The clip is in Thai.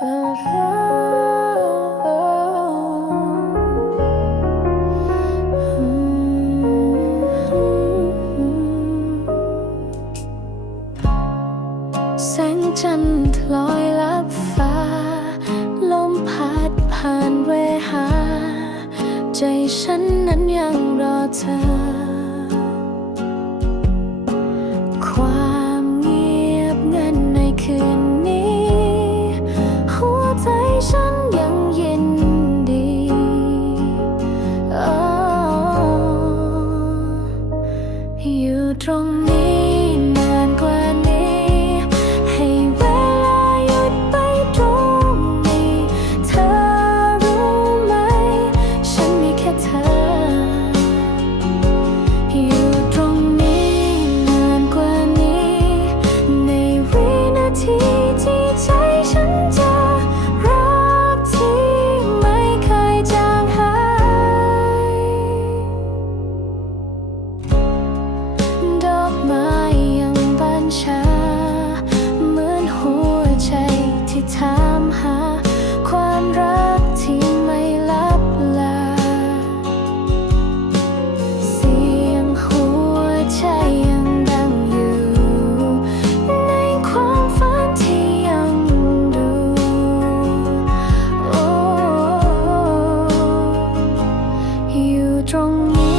แสงจันทร์ลอยลับฟ้า ลมพัดผ่านเวหา ใจฉันนั้นยังรอเธอ 中意。